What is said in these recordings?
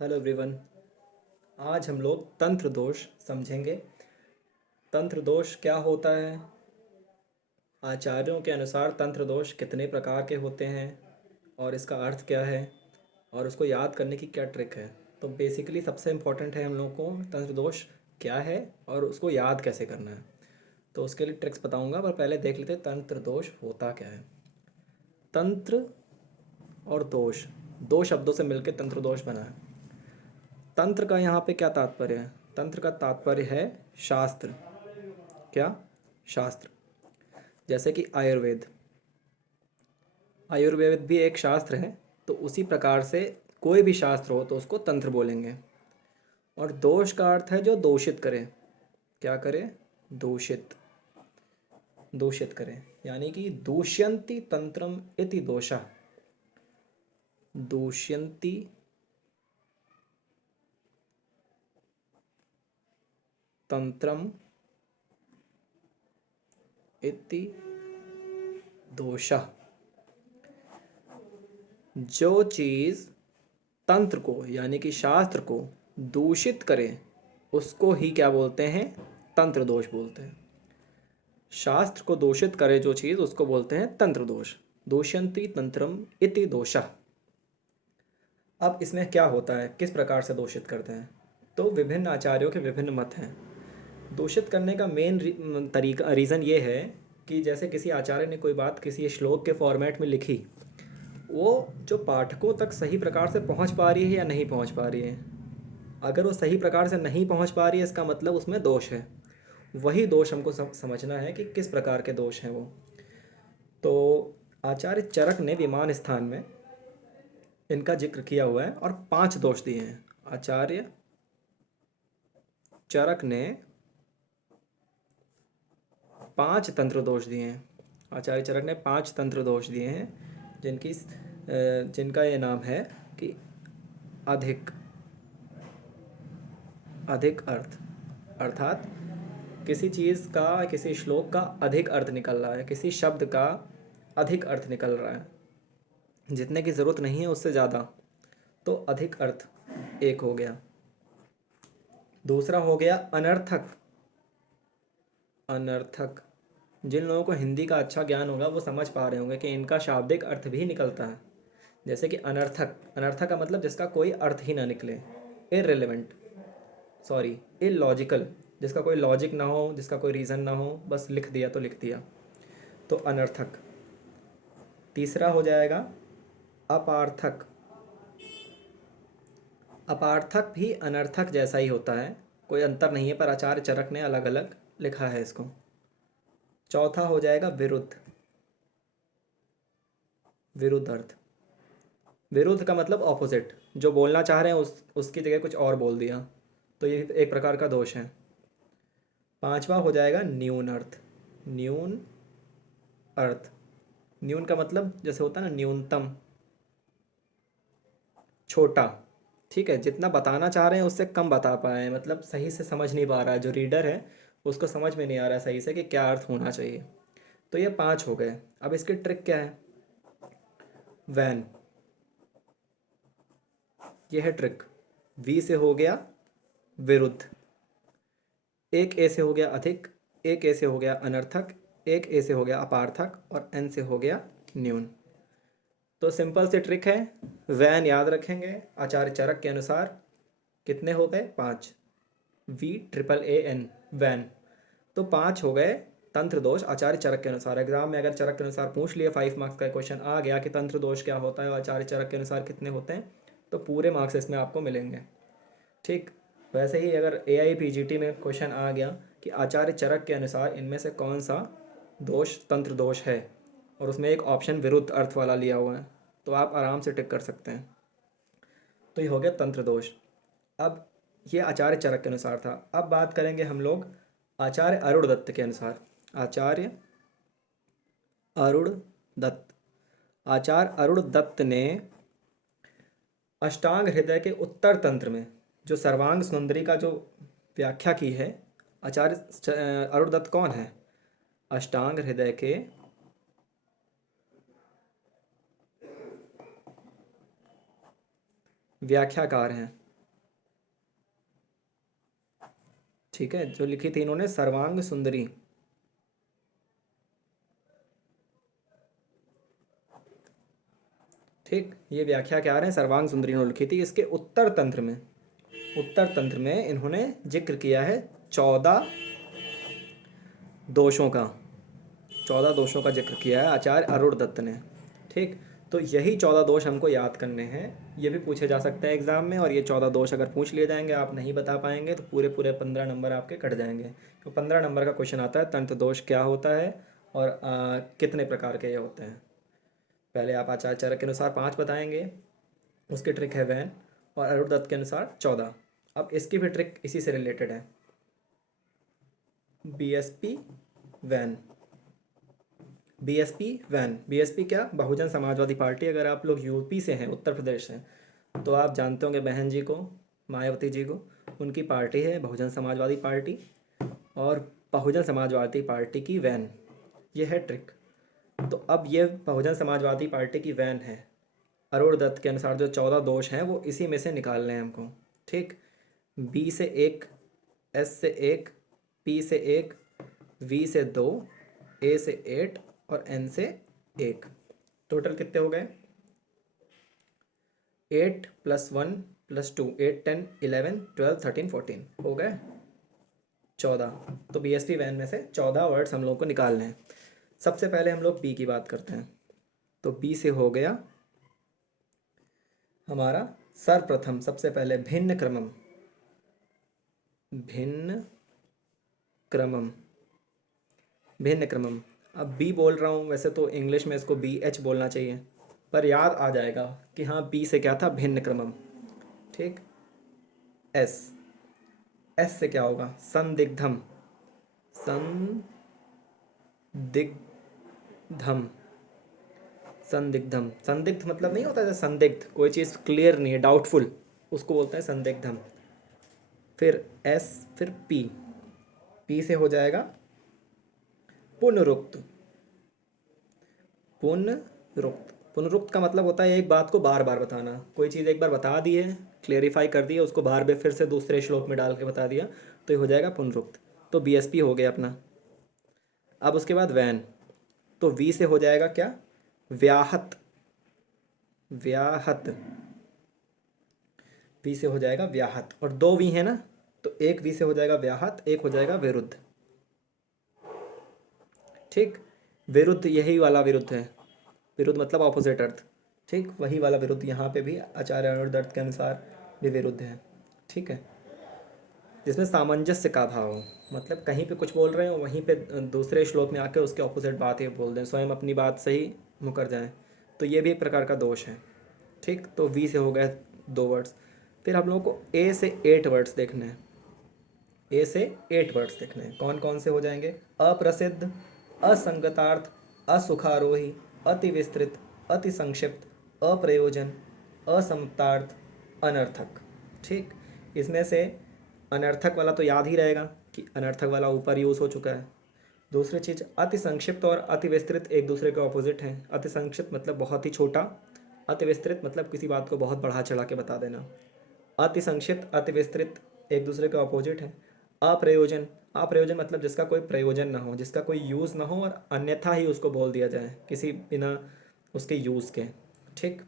Hello everyone. आज हम लोग तंत्र दोष समझेंगे। तंत्र दोष क्या होता है, आचार्यों के अनुसार तंत्र दोष कितने प्रकार के होते हैं और इसका अर्थ क्या है और उसको याद करने की क्या ट्रिक है। तो बेसिकली सबसे इम्पोर्टेंट है हम लोग को तंत्र दोष क्या है और उसको याद कैसे करना है। तो उसके लिए ट्रिक्स बताऊंगा, पर पहले देख लेते हैं तंत्र दोष होता क्या है। तंत्र और दोष दो शब्दों से मिलकर तंत्र दोष बना है। तंत्र का यहाँ पे क्या तात्पर्य है? तंत्र का तात्पर्य है शास्त्र। क्या? शास्त्र। जैसे कि आयुर्वेद, आयुर्वेद भी एक शास्त्र है। तो उसी प्रकार से कोई भी शास्त्र हो तो उसको तंत्र बोलेंगे। और दोष का अर्थ है जो दूषित करे। क्या करे? दूषित। दूषित करे, यानी कि दूष्यंति तंत्रम इति दोषा। दूष्यंति तंत्रम इति दोषा। जो चीज़ तंत्र को यानी कि शास्त्र को दूषित करे उसको ही क्या बोलते हैं? तंत्र दोष बोलते हैं। शास्त्र को दूषित करे जो चीज़ उसको बोलते हैं तंत्र दोष। दूष्यंति तंत्रम इति दोषा। अब इसमें क्या होता है, किस प्रकार से दूषित करते हैं? तो विभिन्न आचार्यों के विभिन्न मत हैं। दूषित करने का मेन तरीका रीज़न ये है कि जैसे किसी आचार्य ने कोई बात किसी श्लोक के फॉर्मेट में लिखी, वो जो पाठकों तक सही प्रकार से पहुंच पा रही है या नहीं पहुंच पा रही है। अगर वो सही प्रकार से नहीं पहुंच पा रही है इसका मतलब उसमें दोष है। वही दोष हमको समझना है कि किस प्रकार के दोष हैं वो। तो आचार्य चरक ने विमान स्थान में इनका जिक्र किया हुआ है और 5 दोष दिए हैं। आचार्य चरक ने 5 तंत्र दोष दिए हैं। आचार्य चरक ने 5 तंत्र दोष दिए हैं जिनका ये नाम है कि अधिक अधिक अर्थ, अर्थात किसी चीज़ का, किसी श्लोक का अधिक अर्थ निकल रहा है, किसी शब्द का अधिक अर्थ निकल रहा है, जितने की ज़रूरत नहीं है उससे ज़्यादा, तो अधिक अर्थ एक हो गया। दूसरा हो गया अनर्थक। अनर्थक, जिन लोगों को हिंदी का अच्छा ज्ञान होगा वो समझ पा रहे होंगे कि इनका शाब्दिक अर्थ भी निकलता है। जैसे कि अनर्थक, अनर्थक का मतलब जिसका कोई अर्थ ही ना निकले। इररिलेवेंट, सॉरी इलॉजिकल, जिसका कोई लॉजिक ना हो, जिसका कोई रीज़न ना हो, बस लिख दिया तो लिख दिया, तो अनर्थक। तीसरा हो जाएगा अपार्थक। अपार्थक भी अनर्थक जैसा ही होता है, कोई अंतर नहीं है, पर आचार्य चरक ने अलग अलग लिखा है इसको। चौथा हो जाएगा विरुद्ध। विरुद्ध अर्थ, विरुद्ध का मतलब ऑपोजिट, जो बोलना चाह रहे हैं उसकी जगह कुछ और बोल दिया, तो ये एक प्रकार का दोष है। पांचवा हो जाएगा न्यून अर्थ। न्यून अर्थ, न्यून का मतलब जैसे होता है ना न्यूनतम, छोटा। ठीक है, जितना बताना चाह रहे हैं उससे कम बता पाए हैं, मतलब सही से समझ नहीं पा रहा है जो रीडर है, उसको समझ में नहीं आ रहा है सही से कि क्या अर्थ होना चाहिए। तो ये 5 हो गए। अब इसकी ट्रिक क्या है? वैन, ये है ट्रिक। वी से हो गया विरुद्ध, एक ए से हो गया अधिक, एक ए से हो गया अनर्थक, एक ए से हो गया अपार्थक और एन से हो गया न्यून। तो सिंपल सी ट्रिक है, वैन याद रखेंगे। आचार्य चरक के अनुसार कितने हो गए? 5। VAAN, van. तो 5 हो गए तंत्र दोष आचार्य चरक के अनुसार। एग्जाम में अगर चरक के अनुसार पूछ लिए, 5 मार्क्स का क्वेश्चन आ गया कि तंत्र दोष क्या होता है और आचार्य चरक के अनुसार कितने होते हैं, तो पूरे मार्क्स इसमें आपको मिलेंगे। ठीक, वैसे ही अगर AIPGT में क्वेश्चन आ गया कि आचार्य चरक के अनुसार इनमें से कौन सा दोष तंत्र दोष है, और उसमें एक ऑप्शन विरुद्ध अर्थ वाला लिया हुआ है, तो आप आराम से टिक कर सकते हैं। तो ये हो गया तंत्र दोष। अब ये आचार्य चरक के अनुसार था। अब बात करेंगे हम लोग आचार्य अरुण दत्त के अनुसार। आचार्य अरुण दत्त, आचार्य अरुण दत्त ने अष्टांग हृदय के उत्तर तंत्र में जो सर्वांग सुंदरी का जो व्याख्या की है, आचार्य अरुण दत्त कौन है? अष्टांग हृदय के व्याख्याकार हैं। ठीक है, जो लिखी थी इन्होंने सर्वांग सुंदरी। ठीक, ये व्याख्या क्या रहे हैं, सर्वांग सुंदरी इन्होंने लिखी थी। इसके उत्तर तंत्र में इन्होंने जिक्र किया है 14 दोषों का, 14 दोषों का जिक्र किया है आचार्य अरुण दत्त ने। ठीक, तो यही 14 दोष हमको याद करने हैं, ये भी पूछे जा सकते हैं एग्जाम में। और ये 14 दोष अगर पूछ लिए जाएंगे, आप नहीं बता पाएंगे तो पूरे पूरे 15 नंबर आपके कट जाएंगे। तो 15 नंबर का क्वेश्चन आता है तंत्र दोष क्या होता है और कितने प्रकार के ये होते हैं। पहले आप आचार्य चरक के अनुसार 5 बताएंगे, उसकी ट्रिक है वैन, और अरुण दत्त के अनुसार 14। अब इसकी भी ट्रिक इसी से रिलेटेड है, बीएसपी वैन। बीएसपी क्या, बहुजन समाजवादी पार्टी। अगर आप लोग यूपी से हैं, उत्तर प्रदेश से, तो आप जानते होंगे बहन जी को, मायावती जी को, उनकी पार्टी है बहुजन समाजवादी पार्टी। और बहुजन समाजवादी पार्टी की वैन, ये है ट्रिक। तो अब ये बहुजन समाजवादी पार्टी की वैन है, अरुण दत्त के अनुसार जो 14 दोष हैं वो इसी में से निकालने हैं हमको। ठीक, बी से 1, एस से 1, पी से 1, वी से 2, ए से 8 और एन से 1। टोटल कितने हो गए, 8 + 1 + 2, 8 10 11 12 13 14 हो गए 14। तो बीएसपी वैन में से 14 वर्ड्स हम लोग को निकालने हैं। सबसे पहले हम लोग बी की बात करते हैं। तो बी से हो गया हमारा सर्वप्रथम, सबसे पहले भिन्न क्रमम, भिन्न क्रमम, भिन्न क्रमम। अब बी बोल रहा हूँ, वैसे तो इंग्लिश में इसको BH बोलना चाहिए, पर याद आ जाएगा कि हाँ बी से क्या था, भिन्न क्रमम। ठीक, एस, एस से क्या होगा, संदिग्धम, संदिग्धम, संदिग्धम। संदिग्ध मतलब नहीं होता जैसे संदिग्ध, कोई चीज़ क्लियर नहीं है, डाउटफुल, उसको बोलते हैं संदिग्धम। फिर एस, फिर पी, पी से हो जाएगा पुनरुक्त, पुनरुक्त। पुनरुक्त का मतलब होता है एक बात को बार बार बताना। कोई चीज़ एक बार बता दी है, क्लेरिफाई कर दी है, उसको बार बार फिर से दूसरे श्लोक में डाल के बता दिया, तो ये हो जाएगा पुनरुक्त। तो बीएसपी हो गया अपना। अब उसके बाद वैन, तो वी से हो जाएगा क्या, व्याहत, व्याहत, वी से हो जाएगा व्याहत। और 2 वी है ना, तो एक वी से हो जाएगा व्याहत, एक हो जाएगा विरुद्ध। ठीक, विरुद्ध यही वाला विरुद्ध है, विरुद्ध मतलब ऑपोजिट अर्थ। ठीक, वही वाला विरुद्ध यहाँ पे भी आचार्य अरुण दत्त के अनुसार भी विरुद्ध है। ठीक है, जिसमें सामंजस्य का भाव हो, मतलब कहीं पे कुछ बोल रहे हो वहीं पे दूसरे श्लोक में आके उसके ऑपोजिट बात ही बोल दें, स्वयं अपनी बात से ही मुकर जाएं, तो ये भी एक प्रकार का दोष है। ठीक, तो वी से हो गए 2 वर्ड्स। फिर हम लोगों को ए से 8 वर्ड्स देखने हैं, ए से 8 वर्ड्स देखने हैं। कौन कौन से हो जाएंगे, अप्रसिद्ध, असंगतार्थ, असुखारोही, अति विस्तृत, अति संक्षिप्त, अप्रयोजन, असमतार्थ, अनर्थक। ठीक, इसमें से अनर्थक वाला तो याद ही रहेगा कि अनर्थक वाला ऊपर यूज़ हो चुका है। दूसरी चीज़, अति संक्षिप्त और अति विस्तृत एक दूसरे के ऑपोजिट हैं। अति संक्षिप्त मतलब बहुत ही छोटा, अति विस्तृत मतलब किसी बात को बहुत बढ़ा चढ़ा के बता देना। अति संक्षिप्त, अति विस्तृत एक दूसरे के ऑपोजिट हैं। अप्रयोजन, अप्रयोजन मतलब जिसका कोई प्रयोजन ना हो, जिसका कोई यूज़ ना हो और अन्यथा ही उसको बोल दिया जाए किसी बिना उसके यूज़ के। ठीक,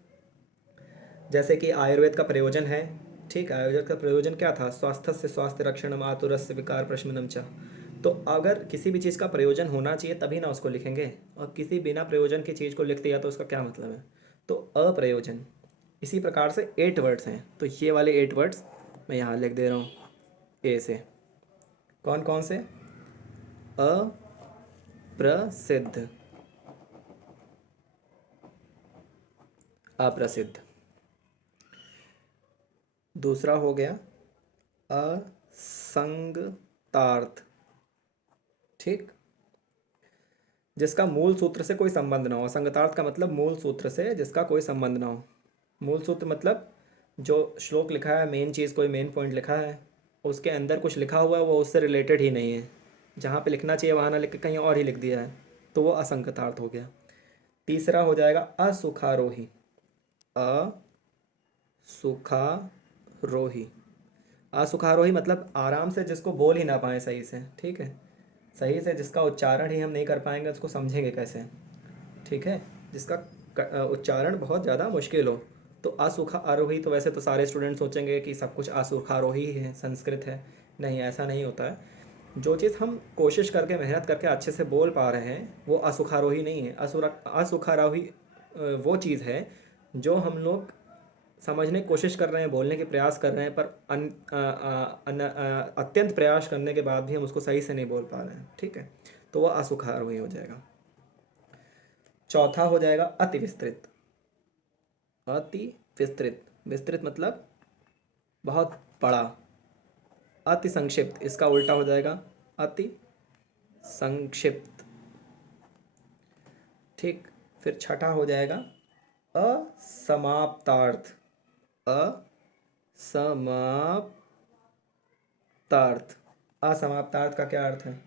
जैसे कि आयुर्वेद का प्रयोजन है। ठीक, आयुर्वेद का प्रयोजन क्या था, स्वास्थ्य से स्वास्थ्य रक्षणम, आतुरस्य विकार प्रशमनम च। तो अगर किसी भी चीज़ का प्रयोजन होना चाहिए तभी ना उसको लिखेंगे, और किसी बिना प्रयोजन की चीज़ को लिख दिया तो उसका क्या मतलब है, तो अप्रयोजन। इसी प्रकार से 8 वर्ड्स हैं, तो ये वाले 8 वर्ड्स मैं यहाँ लिख दे रहा हूँ ए से। कौन कौन से, अप्रसिद्ध, अप्रसिद्ध। दूसरा हो गया असंगतार्थ। ठीक, जिसका मूल सूत्र से कोई संबंध ना हो। असंगतार्थ का मतलब मूल सूत्र से जिसका कोई संबंध ना हो। मूल सूत्र मतलब जो श्लोक लिखा है, मेन चीज़, कोई मेन पॉइंट लिखा है, उसके अंदर कुछ लिखा हुआ है वो उससे रिलेटेड ही नहीं है, जहाँ पे लिखना चाहिए वहाँ ना लिख के कहीं और ही लिख दिया है, तो वो असंगतार्थ हो गया। तीसरा हो जाएगा असुखारोही, असुखारोही। असुखारोही मतलब आराम से जिसको बोल ही ना पाए सही से, ठीक है, सही से जिसका उच्चारण ही हम नहीं कर पाएंगे उसको समझेंगे कैसे, ठीक है, जिसका उच्चारण बहुत ज़्यादा मुश्किल हो। तो असुखा आरोही तो वैसे तो सारे स्टूडेंट सोचेंगे कि सब कुछ असुखारोही ही है, संस्कृत है। नहीं, ऐसा नहीं होता है। जो चीज़ हम कोशिश करके मेहनत करके अच्छे से बोल पा रहे हैं वो असुखारोही नहीं है। असुखारोही वो चीज़ है जो हम लोग समझने की कोशिश कर रहे हैं, बोलने के प्रयास कर रहे हैं, पर अत्यंत प्रयास करने के बाद भी हम उसको सही से नहीं बोल पा रहे हैं, ठीक है, तो वह असुखारोही हो जाएगा। चौथा हो जाएगा अति विस्तृत। अति विस्तृत, विस्तृत मतलब बहुत बड़ा। अति संक्षिप्त, इसका उल्टा हो जाएगा अति संक्षिप्त, ठीक। फिर छठा हो जाएगा असमाप्तार्थ। असमाप्तार्थ, असमाप्तार्थ का क्या अर्थ है?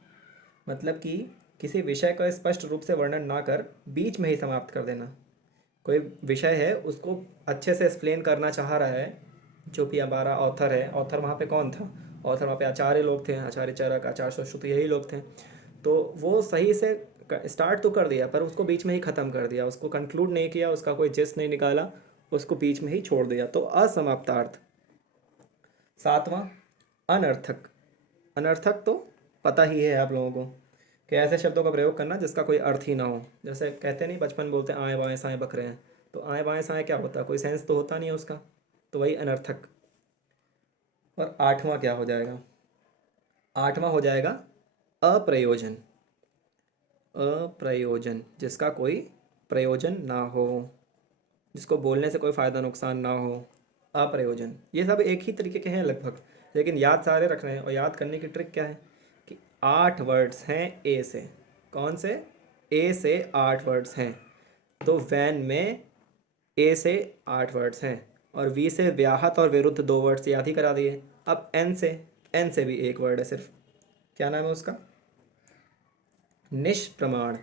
मतलब कि किसी विषय का स्पष्ट रूप से वर्णन ना कर बीच में ही समाप्त कर देना। कोई विषय है उसको अच्छे से एक्सप्लेन करना चाह रहा है, जो भी हमारा ऑथर है, ऑथर वहाँ पे कौन था? ऑथर वहाँ पे आचार्य लोग थे, आचार्य चरक, आचार्य सुश्रुत, यही लोग थे। तो वो सही से स्टार्ट तो कर दिया पर उसको बीच में ही ख़त्म कर दिया, उसको कंक्लूड नहीं किया, उसका कोई जिस्ट नहीं निकाला, उसको बीच में ही छोड़ दिया, तो असमाप्तार्थ। सातवां अनर्थक। अनर्थक तो पता ही है आप लोगों को कि ऐसे शब्दों का प्रयोग करना जिसका कोई अर्थ ही ना हो। जैसे कहते नहीं, बचपन बोलते हैं आए बाएँ साएँ बक रहे हैं, तो आए बाएँ साएँ क्या होता है? कोई सेंस तो होता नहीं है उसका, तो वही अनर्थक। और आठवां क्या हो जाएगा? आठवां हो जाएगा अप्रयोजन। अप्रयोजन, जिसका कोई प्रयोजन ना हो, जिसको बोलने से कोई फ़ायदा नुकसान ना हो, अप्रयोजन। ये सब एक ही तरीके के हैं लगभग, लेकिन याद सारे रखने हैं। और याद करने की ट्रिक क्या है कि 8 वर्ड्स हैं ए से। कौन से? ए से 8 वर्ड्स हैं। तो वैन में ए से 8 वर्ड्स हैं और वी से व्याहत और विरुद्ध 2 वर्ड्स याद ही करा दिए। अब एन से भी एक वर्ड है सिर्फ। क्या नाम है उसका? निष्प्रमाण।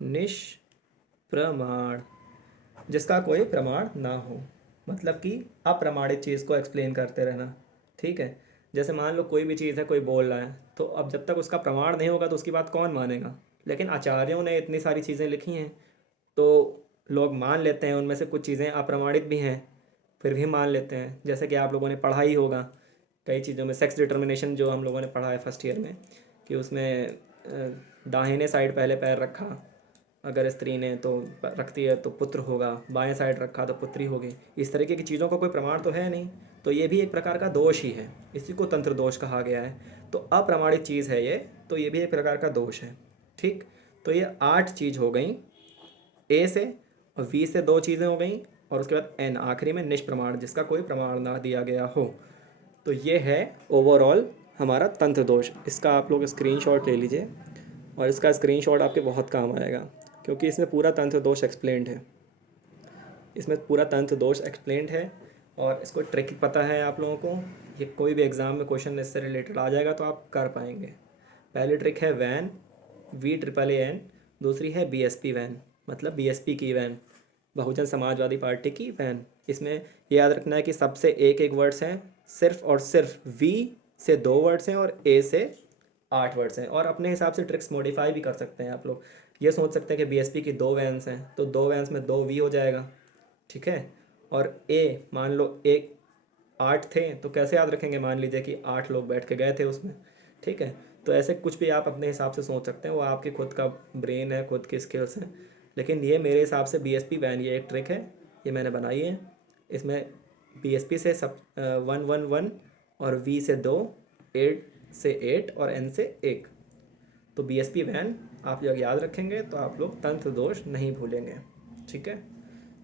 निष्प्रमाण, जिसका कोई प्रमाण ना हो, मतलब कि अप्रमाणित चीज़ को एक्सप्लेन करते रहना, ठीक है। जैसे मान लो कोई भी चीज़ है, कोई बोल रहा है, तो अब जब तक उसका प्रमाण नहीं होगा तो उसकी बात कौन मानेगा? लेकिन आचार्यों ने इतनी सारी चीज़ें लिखी हैं तो लोग मान लेते हैं। उनमें से कुछ चीज़ें अप्रमाणित भी हैं, फिर भी मान लेते हैं। जैसे कि आप लोगों ने पढ़ा ही होगा कई चीज़ों में, सेक्स डिटर्मिनेशन जो हम लोगों ने पढ़ा है फर्स्ट ईयर में, कि उसमें दाहिने साइड पहले पैर रखा अगर स्त्री ने तो रखती है तो पुत्र होगा, बाएं साइड रखा तो पुत्री होगी। इस तरीके की चीज़ों का कोई प्रमाण तो है नहीं, तो ये भी एक प्रकार का दोष ही है, इसी को तंत्र दोष कहा गया है। तो अप्रमाणित चीज़ है ये, तो ये भी एक प्रकार का दोष है, ठीक। तो ये 8 चीज़ हो गई ए से, और वी से 2 चीज़ें हो गई, और उसके बाद एन आखिरी में निष्प्रमाण, जिसका कोई प्रमाण ना दिया गया हो। तो ये है ओवरऑल हमारा तंत्र दोष। इसका आप लोग स्क्रीनशॉट ले लीजिए और इसका स्क्रीनशॉट आपके बहुत काम आएगा, क्योंकि इसमें पूरा तंत्र दोष एक्सप्लेंड है। इसमें पूरा तंत्र दोष एक्सप्लेंड है और इसको ट्रिक पता है आप लोगों को। ये कोई भी एग्ज़ाम में क्वेश्चन इससे रिलेटेड आ जाएगा तो आप कर पाएंगे। पहली ट्रिक है वैन, VAAN। दूसरी है BSP वैन, मतलब BSP की वैन, बहुजन समाजवादी पार्टी की वैन। इसमें ये याद रखना है कि सबसे एक एक वर्ड्स हैं, सिर्फ और सिर्फ V से 2 वर्ड्स हैं और A से 8 वर्ड्स हैं। और अपने हिसाब से ट्रिक्स मॉडिफाई भी कर सकते हैं आप लोग। ये सोच सकते हैं कि BSP की 2 वैन्स हैं तो 2 वैन्स में 2 V हो जाएगा, ठीक है। और A मान लो एक 8 थे तो कैसे याद रखेंगे? मान लीजिए कि 8 लोग बैठ के गए थे उसमें, ठीक है। तो ऐसे कुछ भी आप अपने हिसाब से सोच सकते हैं, वो आपकी खुद का ब्रेन है, खुद की स्किल्स हैं। लेकिन ये मेरे हिसाब से BSP वैन ये एक ट्रिक है, ये मैंने बनाई है। इसमें BSP से सब 1 1 1 और V से 2, 8 से 8 और N से 1। तो BSP वैन आप लोग याद रखेंगे तो आप लोग तंत्र दोष नहीं भूलेंगे, ठीक है।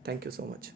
Thank you so much.